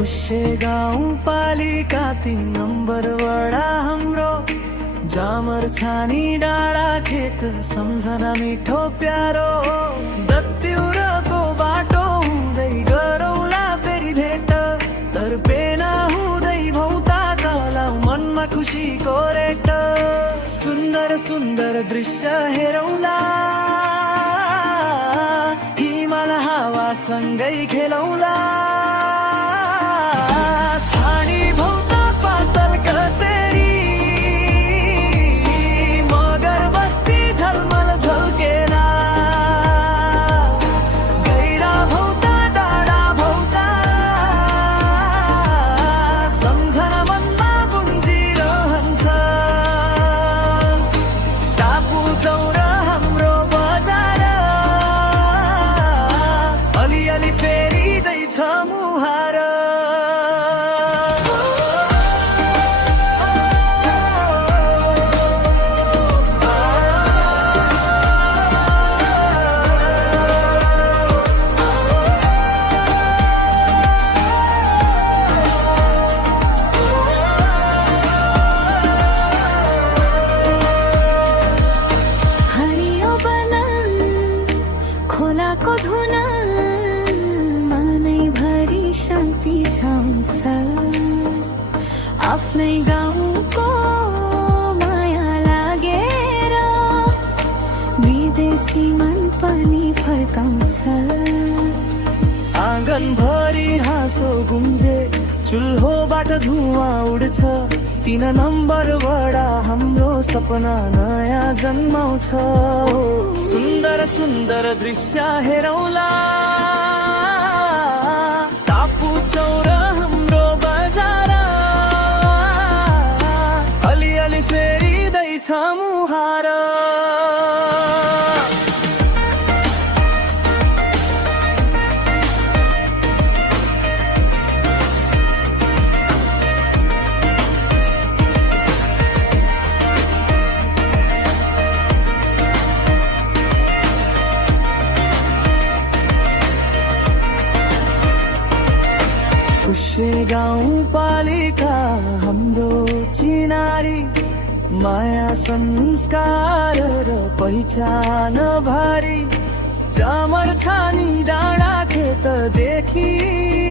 खुसे गाउँपालिका 3 नम्बर वडा हाम्रो जामर छानी डाँडा खेत सम्झना मिठो प्यारो दत्युरको बाटो हुँदै गरौँला फेरि भेट तर्पेना हुँदै भौता चलाउ मनमा खुसीको रेट सुन्दर सुन्दर दृश्य हेरौँला हिमाल हावासँगै खेलौँला खोलाको धुना मनैभरि शान्ति छाउँछ आफ्नै गाउँको माया लागेर विदेशी मन पनि फर्काउँछ आँगनभरि हाँसो गुम्जे चुल्होबाट धुवाँ उड्छ 3 नम्बर वडा हाम्रो सपना नयाँ जन्माउँछ सुन्दर सुन्दर दृश्य हेरौँला टापु चौर हाम्रो बजार अलिअलि फेरिँदैछ मुहार खुसे गाउँपालिका हाम्रो चिनारी माया संस्कार र पहिचान भारी जामर छानी डाँडा खेतदेखि